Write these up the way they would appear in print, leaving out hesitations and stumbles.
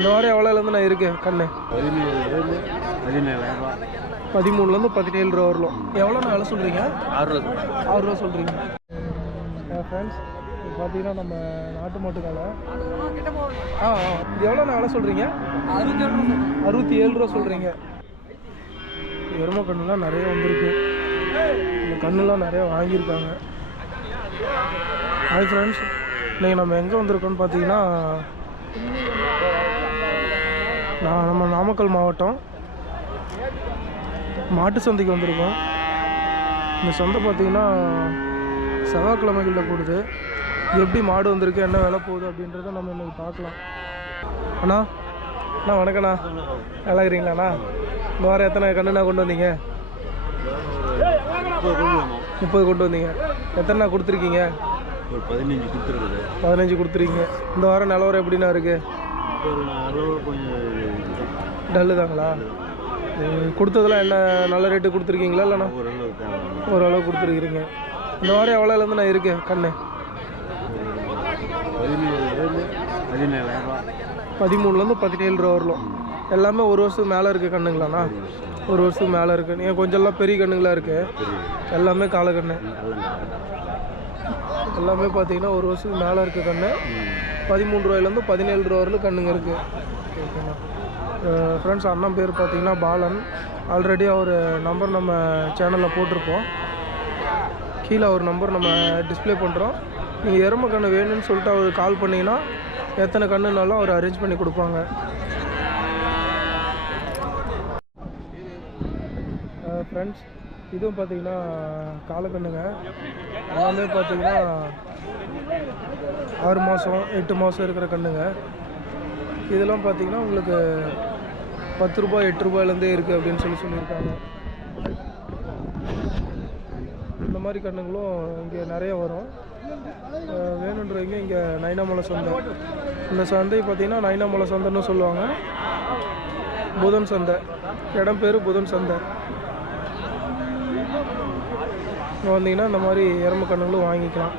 இந்த வாரம் எவ்வளோலேருந்து நான் இருக்கேன் கண்ணு 13,000 17 ரூபா வரலாம். எவ்வளோ நான் வேலை சொல்கிறீங்க? 6 ரூபா சொல்கிறீங்க. ஃப்ரெண்ட்ஸ் இப்போ பார்த்தீங்கன்னா நம்ம நாட்டு மாட்டுக்கால இது எவ்வளோ நான் வேலை சொல்கிறீங்க? 67 ரூபா சொல்கிறீங்க. எருமை கண்ணுலாம் நிறைய வந்திருக்கு. இந்த கண்ணுலாம் நிறையா வாங்கியிருக்காங்க. ஹாய் ஃப்ரெண்ட்ஸ், இன்றைக்கி நம்ம எங்கே வந்திருக்கோன்னு பார்த்தீங்கன்னா நம்ம நாமக்கல் மாவட்டம் மாட்டு சந்தைக்கு வந்திருக்கோம். இந்த சந்தை பார்த்திங்கன்னா செவ்வாய்க்கிழமைகளில் கூடுது. எப்படி மாடு வந்திருக்கு, என்ன விலை போகுது அப்படின்றத நம்ம இன்றைக்கி பார்க்கலாம். அண்ணா வணக்கண்ணா, நல்லா இருக்கிறீங்களாண்ணா? இந்த வாரம் எத்தனை கண்ணுண்ணா கொண்டு வந்தீங்க? 30 கொண்டு வந்தீங்க. எத்தனைண்ணா கொடுத்துருக்கீங்க? 15 கொடுத்துருக்கீங்க. இந்த வாரம் நிலவரம் எப்படிண்ணா இருக்குது? டல்லு தாங்களா? கொடுத்ததெல்லாம் என்ன நல்ல ரேட்டு கொடுத்துருக்கீங்களா? இல்லைண்ணா ஓரளவு கொடுத்துருக்குறீங்க. இந்த வாரம் எவ்வளோலேருந்து நான் இருக்கேன் கண்ணு? 13,000 17 ரூபா வரலாம். எல்லாமே ஒரு வருஷத்துக்கு மேலே இருக்குது கண்ணுங்களாண்ணா? ஒரு வருஷத்துக்கு மேலே இருக்குது. நீங்கள் கொஞ்சம்லாம் பெரிய கண்ணுங்களாக இருக்குது. எல்லாமே காலக்கண்ணு எல்லாமே பார்த்தீங்கன்னா ஒரு வருஷத்துக்கு மேலே இருக்குது கண்ணு. 13 ரூபாயிலேருந்து 17 ரூபா வரலும் கண்ணுங்க இருக்குது. ஓகேண்ணா. ஃப்ரெண்ட்ஸ், அண்ணன் பேர் பார்த்தீங்கன்னா பாலன். ஆல்ரெடி அவர் நம்பர் நம்ம சேனலில் போட்டிருப்போம். கீழே அவர் நம்பர் நம்ம டிஸ்பிளே பண்ணுறோம். நீங்கள் எருமை கன்று வேணும்னு சொல்லிட்டு அவர் கால் பண்ணிங்கன்னா எத்தனை கண்ணுனாலும் அவர் அரேஞ்ச் பண்ணி கொடுப்பாங்க. ஃப்ரெண்ட்ஸ், இதுவும் பார்த்தீங்கன்னா காலக்கண்ணுங்க. எல்லாமே பார்த்தீங்கன்னா 6 மாதம் 8 மாதம் இருக்கிற கண்ணுங்க. இதெல்லாம் பார்த்தீங்கன்னா உங்களுக்கு 10 ரூபாய் 8 ரூபாயிலேருந்தே இருக்குது அப்படின்னு சொல்லியிருக்காங்க. இந்த மாதிரி கண்ணுங்களும் இங்கே நிறைய வரும். வேணுன்றவங்க இங்கே நைனாமலை சந்தை. இந்த சந்தை பார்த்தீங்கன்னா நைனாமலை சந்தைன்னு சொல்லுவாங்க. புதன் சந்தை, இடம் பேர் புதன் சந்தை. இங்கே வந்தீங்கன்னா இந்த மாதிரி எருமை கண்ணுங்களும் வாங்கிக்கலாம்.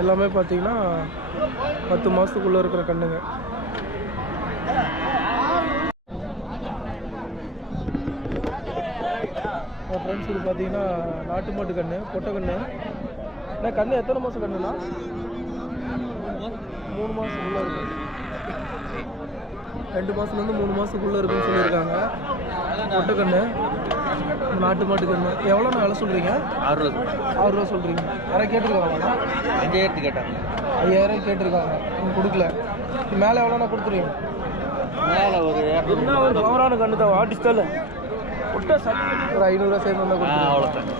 எல்லாமே பார்த்தீங்கன்னா 10 மாதத்துக்குள்ளே இருக்கிற கண்ணுங்க. ஃப்ரெண்ட்ஸ், இது பார்த்தீங்கன்னா நாட்டு மாட்டு கன்று, பொட்டை கன்று. ஏன்னா கன்று எத்தனை மாதம் கன்றுண்ணா? 3 மாதத்துக்குள்ளே இருக்கும். 2 மாதத்துலேருந்து 3 மாதத்துக்குள்ளே இருக்குன்னு சொல்லியிருக்காங்க. பொட்டை கன்று, நாட்டு மாட்டு கன்று. எவ்வளோண்ணா விலை சொல்கிறீங்க? 6 ரூபா சொல்கிறீங்க. யாராவது கேட்டிருக்காங்களா? 5000 கேட்டாங்க. 5000 கேட்டிருக்காங்க. நீங்கள் கொடுக்கல. மேலே எவ்வளோண்ணா கொடுத்துருவீங்க? மேலே ஒரு பவரான கன்று தான். ஆர்டிஸ்டால் ஒரு 500 ரூபா சேர்ந்து வந்தால் கொடுத்துருவோம்.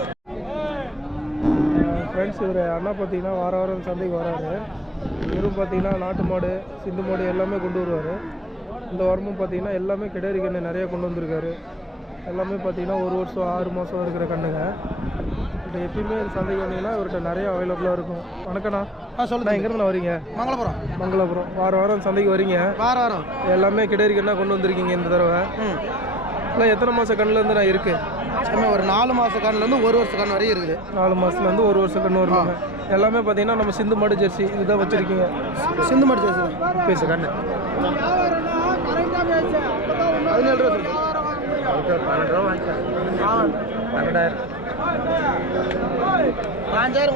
ஃப்ரெண்ட்ஸ், இவர் அண்ணா பார்த்தீங்கன்னா வாரம் சந்தைக்கு வராரு. இவரும் பார்த்தீங்கன்னா நாட்டு மாடு, சிந்து மாடு எல்லாமே கொண்டு வருவார். இந்த வாரமும் பார்த்தீங்கன்னா எல்லாமே கிடாரி கன்று நிறையா கொண்டு வந்திருக்காரு. எல்லாமே பார்த்தீங்கன்னா ஒரு வருஷம் 6 மாதம் இருக்கிற கண்ணுங்க. இப்போ எப்பயுமே சந்தைக்கு வந்தீங்கன்னா இவர்கிட்ட நிறைய அவைலபிளாக இருக்கும். வணக்கண்ணா. சொல்லுண்ணா, எங்கேருந்து வரீங்க? மங்களபுரம். வாரம் சந்தைக்கு வரீங்க? வாரம் எல்லாமே கிடாரி கண்ணா கொண்டு வந்திருக்கீங்க இந்த தடவை. இல்லை எத்தனை மாதம் கண்ணுலேருந்து நான் இருக்குது? ஒரு 4 மாத கண்ணுலேருந்து 1 வருஷ கண் வரையும் இருக்குது. 4 மாதத்துலேருந்து 1 வருஷம் கண்ணு வருவாங்க. எல்லாமே பார்த்தீங்கன்னா நம்ம சிந்து மாடு ஜெர்சி இதுதான் வச்சுருக்கீங்க. சிந்து மாடு ஜெர்சி பேசு கண்ணு 17 ரூபா. 12 ரூபா வாங்கிக்கலாம். 12,000 5,000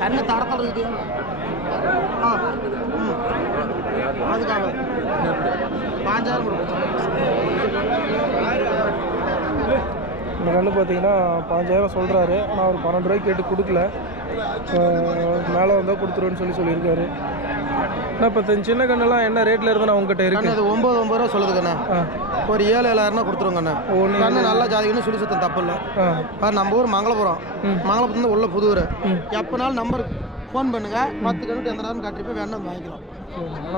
கண்ணு தரத்தில் இருக்குது. அதுக்காக 5,000 இந்த கன்று பார்த்தீங்கன்னா 5,000 சொல்கிறாரு. ஆனால் அவர் 12 ரூபாய்க்கு கேட்டு கொடுக்கல. மேலே வந்தால் கொடுத்துருவேன்னு சொல்லியிருக்காரு. ஆனால் இப்போ சின்ன கண்ணெல்லாம் என்ன ரேட்டில் இருந்தால் உங்ககிட்ட இருக்குது? அது 9 ரூபா சொல்லுது கண்ணா. ஒரு 7,000 கொடுத்துருவோம் கண்ணா. கண்ணு நல்லா ஜாதிக்குன்னு சொல்லி சுத்தம் தப்பு இல்லை. நம்ம ஊர் மங்களபுரத்துலேருந்து உள்ள புதூர். எப்போனாலும் நம்பருக்கு ஃபோன் பண்ணுங்க. 10 கண்ணுக்கு எந்த நேரம் காட்டி போய் வேணும் வாங்கிக்கலாம்.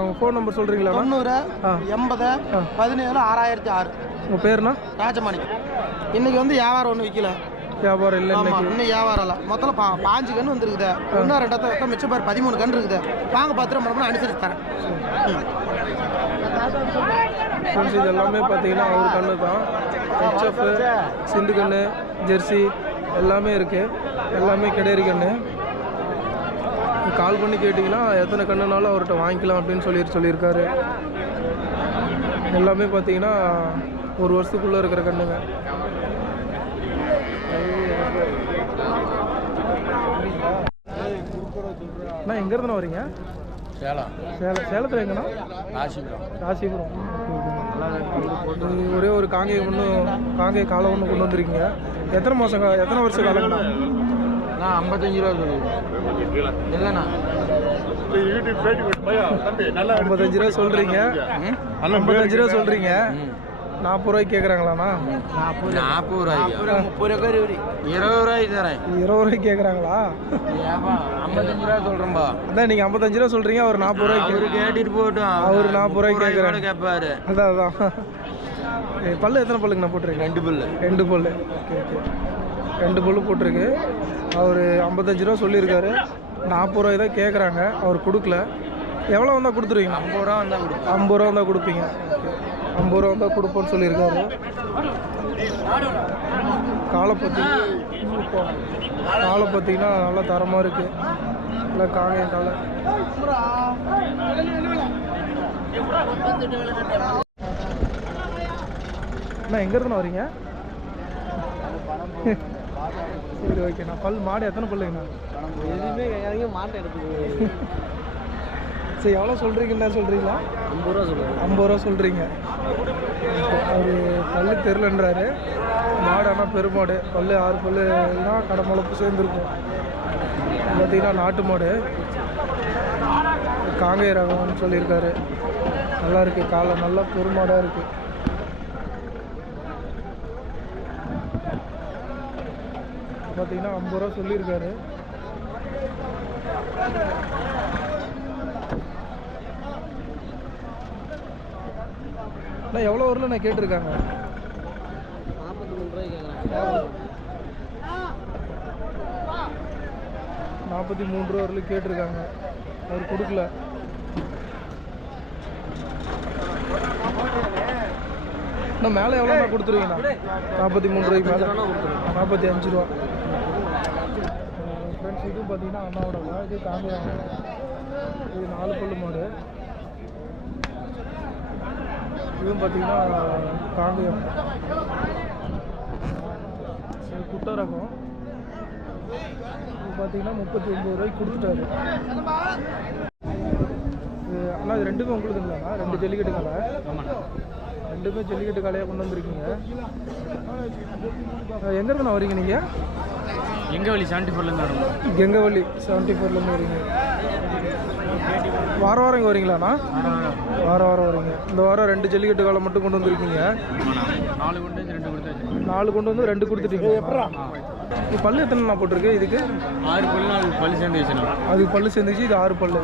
உங்கள் ஃபோன் நம்பர் சொல்கிறீங்களா? 90 80 17 6006. உங்கள் பேருண்ணா? ராஜமாணிக்கம். இன்னைக்கு வந்து வியாபாரம் ஒன்றும் விற்கல. வியாபாரம் இல்லை. இன்னும் வியாபாரம் இல்லை. மொத்தம் 5 கன்று வந்துருக்குது. 1 2 மிச்சம் பேர் 13 கன்று இருக்குது. வாங்க 10 ரூபா பண்ண அனுசரிச்சு தரேன். இது எல்லாமே பார்த்தீங்கன்னா ஒரு கன்று தான். ஹெச்எஃப், சிந்து கன்று, ஜெர்சி எல்லாமே இருக்குது. எல்லாமே கிடேரி கன்று. கால் பண்ணி கேட்டிங்கன்னா எத்தனை கண்ணுனாலும் அவர்கிட்ட வாங்கிக்கலாம் அப்படின்னு சொல்லியிருக்காரு. எல்லாமே பார்த்தீங்கன்னா 1 வருஷத்துக்குள்ளே இருக்கிற கண்ணுங்க. அண்ணா எங்கேருந்துண்ணா வரீங்க? சேலத்தில் எங்கண்ணா? ராசிபுரம். ஒரே ஒரு காங்கேய காலை ஒன்று கொண்டு வந்திருக்கீங்க. எத்தனை வருஷம் காலங்கண்ணா? நான் 55 ரூபா சொல்லுவேன். இல்லைண்ணா 55 ரூபா சொல்கிறீங்க. 55 ரூபா சொல்கிறீங்க. 40 ரூபாய்க்கு கேட்குறாங்களாண்ணா? 40 ரூபாய்க்கு 20 ரூபாய்க்கு தரேன். 20 ரூபாய்க்கு கேட்குறாங்களா? 55 ரூபா சொல்கிறேன்பா. அதான் நீங்கள் 55 ரூபா சொல்கிறீங்க, அவர் 40 ரூபாய்க்கு கேட்டுட்டு போட்டோம். அவர் 40 ரூபாய்க்கு கேட்குறாரு. கேட்பாரு. அதான் பல்லு எத்தனை பல்லுங்கண்ணா போட்டிருக்கு? 2 பல்லு. 2 பல்லு. ஓகே 2 பல்லு போட்டிருக்கு. அவர் 55 ரூபா சொல்லியிருக்காரு. 40 ரூபாய் தான் கேட்குறாங்க, அவர் கொடுக்கல. எவ்வளோ வந்தால் கொடுத்துருவீங்க? 50 ரூபா வந்தால் கொடுப்போம். 50 ரூபா வந்தால் கொடுப்பீங்க. 50 ரூபா வந்தால் கொடுப்போன்னு சொல்லியிருக்காரு. காலை பார்த்தீங்கன்னா நல்லா தரமாக இருக்குது. நல்லா காங்கேயம் காலை. அண்ணா எங்கேருந்துண்ணா வரீங்க? சரி ஓகேண்ணா. மாடு எத்தனை பல்லுங்கண்ணா? எதுவுமே மாட்டை எடுத்துக்கு. சரி எவ்வளோ சொல்கிறீங்கண்ணா? சொல்கிறீங்களா? 50 ரூபா சொல்லுங்கள். 50 ரூபா சொல்கிறீங்க. அவர் பல்லு தெரிலன்றாரு. மாடு ஆனால் பெருமாடு. 6 பல்லுலாம் கடமுளப்பு சேர்ந்துருக்கும். பார்த்தீங்கன்னா நாட்டு மாடு, காங்கேய ரகம்னு சொல்லியிருக்காரு. நல்லா இருக்குது, காலை நல்லா பெருமாடாக இருக்குது. பார்த்தீங்கன்னா 50 ரூபா சொல்லியிருக்காரு. அண்ணா எவ்வளோ வரல நான் கேட்டிருக்காங்க? 43 ரூபா வரல கேட்டிருக்காங்க, அவர் கொடுக்கல. இன்னும் மேலே எவ்வளோ நான் கொடுத்துருவீங்கண்ணா? 43 ரூபாய்க்கு மேலே 45 ரூபா. ஃப்ரெண்ட்ஸ் இதுவும் பார்த்தீங்கன்னா அண்ணாவோட தான். இது காங்கேயம். இது 4 பல்லு மாடு. இதுவும் பார்த்தீங்கன்னா காங்கேயம் குட்டை ரகம். இது பார்த்தீங்கன்னா 39 ரூபாய்க்கு கொடுத்துட்டாரு. இது அண்ணா இது ரெண்டுமே உங்களுதுங்களாண்ணா? 2 ஜல்லிக்கட்டு காலை. ரெண்டுமே ஜல்லிக்கட்டு காலையாக கொண்டு வந்திருக்கீங்க. எங்கேருந்து வரீங்க நீங்கள்? கெங்கவள்ளி 74லேருந்து வரணும். கெங்கவள்ளி 74லேருந்து வரீங்க. வாரம் இங்கே வரீங்களாண்ணா? வாரம் வரீங்க. இந்த வாரம் 2 ஜல்லிக்கட்டு காலை மட்டும் கொண்டு வந்திருக்கீங்க. 4 கொண்டு வந்து 2 கொடுத்துட்டீங்க. இது பல்லு எத்தனை போட்டிருக்கு? இதுக்கு 6 பல்லு. அதுக்கு பல்லு சேர்ந்துச்சுண்ணா. அதுக்கு பல்லு சேர்ந்துச்சு. இது 6 பல்லு.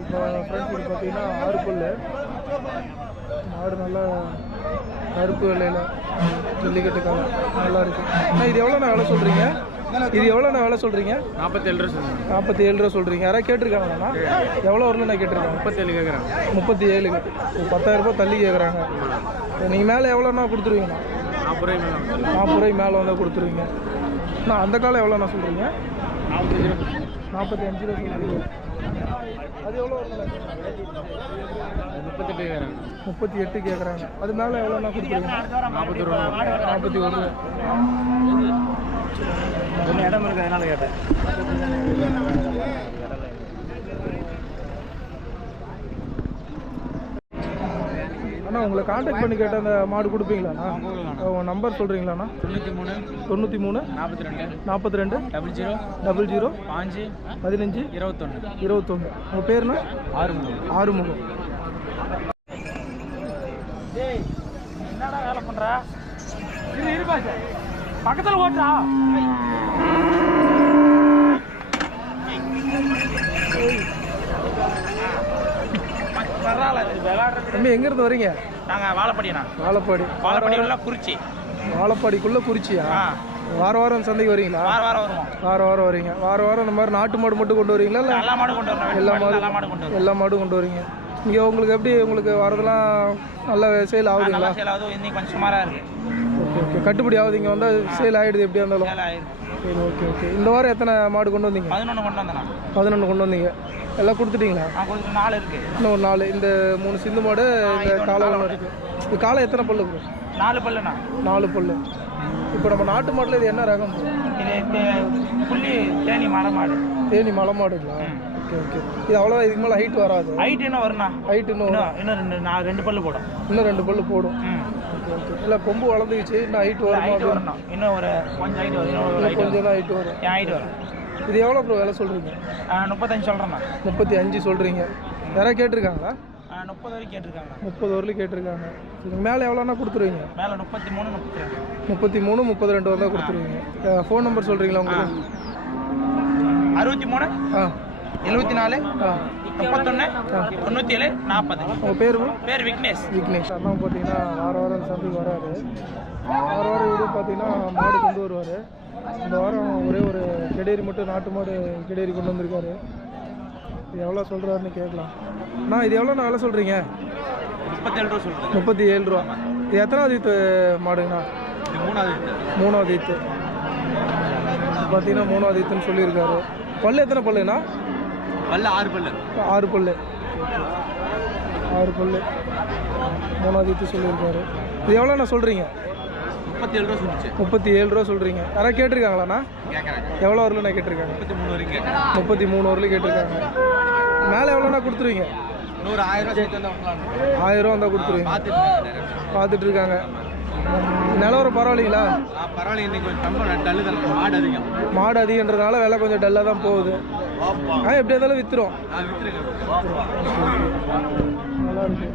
இப்போ ஃப்ரெண்ட்ஸ் இது பார்த்தீங்கன்னா 6 பல்லு மாடு. நல்லா கருப்பு வெள்ளையில் ஜல்லிக்கட்டு காலை நல்லா இருக்குது. அண்ணா இது எவ்வளோண்ணா வேலை சொல்கிறீங்க? இது எவ்வளோண்ணா வேலை சொல்கிறீங்க? 47 ரூபா சொல்லுங்கள். 47 ரூபா சொல்கிறீங்க. யாராவது கேட்டிருக்காங்கண்ணா? எவ்வளோ வரல நான் கேட்டிருக்காங்க? 37 கேட்குறாங்க. 37க்கு 10,000 ரூபா தள்ளி கேட்குறாங்க. நீங்கள் மேலே எவ்வளோண்ணா கொடுத்துருவீங்கண்ணா? 40 ரூபாய் மேலே. 40 ரூபாய்க்கு மேலே வந்தால் கொடுத்துருவீங்க. அண்ணா அந்த காலம் எவ்வளோண்ணா சொல்கிறீங்க? 45 ரூபா சொல்கிறீங்க. அது எவ்வளோ வரல? 38 கேட்குறாங்க. 38 கேட்குறாங்க. அது மேலே எவ்வளோண்ணா கொடுத்துருவீங்க? 41 ரூபா. 41 ரூபா. இடம் இருக்குது, அதனால கேட்டேன். அண்ணா உங்களை காண்டாக்ட் பண்ணி கேட்டால் அந்த மாடு கொடுப்பீங்களாண்ணா? உங்கள் நம்பர் சொல்கிறீங்களாண்ணா? 93 42 00 15 21. உங்கள் பேருண்ணா? ஆறுமுகம். என்னடா வேலை பண்ணுறா? பக்கத்தில் ஓட்டா. தம்பி எங்கேருந்து வரீங்க? நாங்கள் வாழப்பாடிண்ணா. வாழப்பாடிக்குள்ளே குறிச்சியா? வாரம் சந்தைக்கு வரீங்களா? வாரம் வரீங்க. வாரம் இந்த மாதிரி நாட்டு மாடு மட்டும் கொண்டு வரீங்களா? இல்லை எல்லா மாடும் கொண்டு வரீங்க. இங்கே உங்களுக்கு எப்படி உங்களுக்கு வரதெல்லாம் நல்ல சேல் ஆகுதுங்களா? இன்னைக்கு கொஞ்சம் சுமாராக இருக்குது. ஓகே ஓகே கட்டுப்படி ஆகுது இங்கே வந்தால் சேல் ஆகிடுது எப்படியா இருந்தாலும். சரி ஓகே ஓகே. இந்த வாரம் எத்தனை மாடு கொண்டு வந்தீங்க? 11 கொண்டு வந்தேன். 11 கொண்டு வந்தீங்க. எல்லாம் கொடுத்துட்டீங்களா? 4 இருக்குது. இன்னும் ஒரு 4. இந்த 3 சிந்து மாடு இந்த காலையில் இருக்குது. இது காலை எத்தனை பல்லு ப்ரோ? 4 பல்லுண்ணா. 4 பல்லு. இப்போ நம்ம நாட்டு மாட்டில் இது என்ன ரகம்? இது புள்ளி தேனி மலை மாடு. தேனி மலை மாடுங்களா? Okay okay. இது அவ்வளோ இதுக்கு மேலே ஹைட் வராது. ஹைட் என்ன வரும்ண்ணா? ஹைட் இன்னும் 2 பல்லு போடும். இன்னும் 2 பல்லு போடும். Okay okay. இல்லை கொம்பு வளர்ந்துச்சு இன்னும் ஹைட் வரும். இன்னும் ஒரு கொஞ்சம் ஹைட் வரும். கொஞ்சம் தான் ஹைட் வரும். ஹைட் வரும். இது எவ்வளோ ப்ரோ விலை சொல்கிறீங்க? 35 சொல்கிறேண்ணா. 35 சொல்கிறீங்க. யாராவது கேட்டிருக்காங்களா? 30 வரைக்கும் கேட்டிருக்காங்க. 30 வரைக்கும் கேட்டிருக்காங்க. இதுக்கு மேலே எவ்வளோனா கொடுத்துருவீங்க? மேலே 33, 33, 32 வந்தால் கொடுத்துருவீங்க. ஃபோன் நம்பர் சொல்கிறீங்களா உங்களுக்கு? 63 74 31 97 40. உங்கள் பேர்? பேர் விக்னேஷ். விக்னேஷ் அண்ணா பார்த்தீங்கன்னா வாரம் சந்தைக்கு வராரு. வாரம் இவரு பார்த்தீங்கன்னா மாடு கொண்டு வருவார். இந்த வாரம் ஒரே ஒரு கெடேரி மட்டும் நாட்டு மாடு கெடேரி கொண்டு வந்திருக்காரு. இது எவ்வளோ சொல்கிறாருன்னு கேட்கலாம். அண்ணா இது எவ்வளோ நான் எவ்வளோ சொல்கிறீங்க? 37 ரூபா சொல்கிறேன். 37 ரூபா. இது எத்தனாவது ஈத்து மாடுங்கண்ணா? 3வது ஈத்து. பார்த்தீங்கன்னா 3வது ஈத்துன்னு சொல்லியிருக்காரு. பல்லு எத்தனை பல்லுண்ணா? பல்லு 6 பல்லு. 6 பல்லு. 6 பல்லு. 3வது ஈத்து சொல்லியிருக்காரு. இது எவ்வளோ நான் சொல்கிறீங்க? 37 ரூபா சொல்லிச்சு. 37 ரூபா சொல்கிறீங்க. யாராவது கேட்டிருக்காங்களாண்ணா? எவ்வளோ வரல நான் கேட்டிருக்காங்க? 33 வரைக்கும். 33 வரலும் கேட்டிருக்காங்க. மேலே எவ்வளோண்ணா கொடுத்துருவீங்க? 1000 சேர்த்து வந்தால் 1000 ரூபா வந்தால் கொடுத்துருவீங்க. பார்த்துட்டு இருக்காங்க. நிலவரம் பரவாயில்லைங்களா? பரவாயில்ல. இன்னைக்கு கொஞ்சம் டல்லு தான். மாடு அதிகம். மாடு அதிகன்றதுனால விலை கொஞ்சம் டல்லாக தான் போகுது. எப்படி இருந்தாலும் விற்றுரும். நல்லா இருக்கு.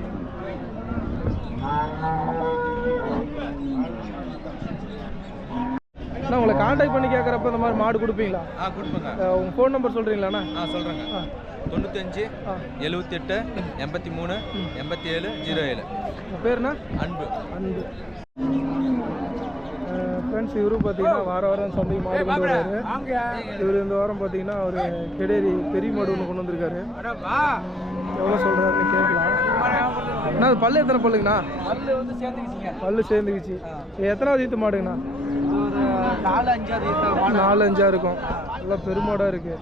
அண்ணா உங்களை கான்டாக்ட் பண்ணி கேட்குறப்ப இந்த மாதிரி மாடு கொடுப்பீங்களா? கொடுப்பேங்க. உங்கள் ஃபோன் நம்பர் சொல்கிறீங்களாண்ணா? சொல்கிறேங்க. 95 78 83 87 07. உங்கள் பேருண்ணா? அன்பு. அன்பு. ஃப்ரெண்ட்ஸ் இவரு பார்த்தீங்கன்னா வாரம் சந்தைக்கு மாடு கொண்டு வராரு. இவர் இந்த வாரம் பார்த்தீங்கன்னா ஒரு கெடேரி பெரிய மாடு ஒன்று கொண்டு வந்திருக்காரு. எவ்வளோ சொல்கிறாருன்னு கேட்கலாம். அண்ணா அது பல்லு எத்தனை பல்லுங்கண்ணா? பல்லு சேர்ந்துக்குச்சு. எத்தனாவது ஈத்து மாடுங்கண்ணா? 4, 5 இருக்கும். நல்லா பெருமாடாக இருக்குது.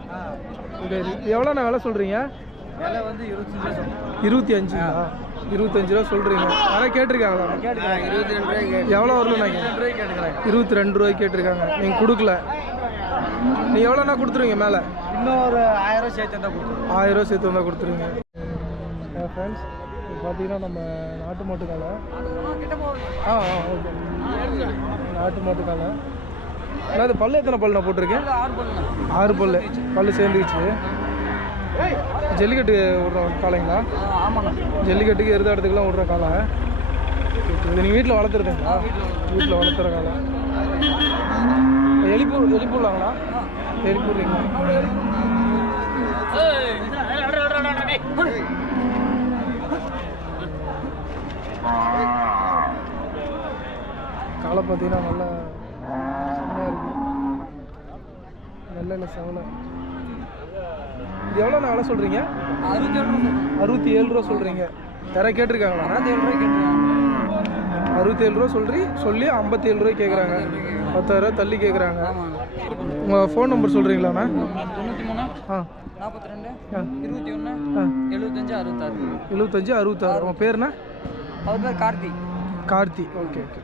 சரி எவ்வளோண்ணா விலை சொல்கிறீங்க? விலை வந்து 25. 25ங்களா? 25 ரூபா சொல்கிறீங்க. யாராவது கேட்டிருக்காங்களா? 22 ரூபாய்க்கு. எவ்வளோ வரலும் நான் 22 ரூபாய்க்கு கேட்டிருக்காங்க. நீங்கள் கொடுக்கல. நீங்கள் எவ்வளோண்ணா கொடுத்துருவீங்க மேலே? இன்னும் ஒரு 1000 சேர்த்து வந்தால் கொடுத்துருவோம். 1000 ரூபா சேர்த்து வந்தால் கொடுத்துருவீங்க. ஃப்ரெண்ட்ஸ் பார்த்தீங்கன்னா நம்ம நாட்டு மாட்டுக்காலை. ஓகே நாட்டு மாட்டுக்காலை. அதாவது பல்லு எத்தனை பல்லு நான் போட்டிருக்கேன்? 6 பல்லு. பல்லு சேர்ந்துச்சு. ஜல்லிக்கட்டு விட்ற காலைங்களா? ஆமாண்ணா. ஜல்லிக்கட்டுக்கு எருதாடத்துக்குலாம் விட்ற காலை. இது நீங்கள் வீட்டில் வளர்த்துருக்கீங்களா? வீட்டில் வளர்த்துற காலை. எலிப்பூர்லாங்களா? எலிப்பூர்லீங்களா? காலை பார்த்தீங்கன்னா நல்லா செம்மையாக இருக்குது. நல்ல செவலை. இது எவ்வளோ நான் வேலை சொல்கிறீங்க? 67 ரூபா சொல்கிறீங்க. யாராவது கேட்டிருக்காங்களா? 67 ரூபா சொல்லி 57 ரூபாய் கேட்குறாங்க. 10,000 ரூபா தள்ளி கேட்குறாங்க. உங்கள் ஃபோன் நம்பர் சொல்கிறீங்களாண்ணா? 93 42 21 75 66. 75 66. உங்கள் பேருண்ணா? அவர் பேர் கார்த்தி. கார்த்தி. Okay okay.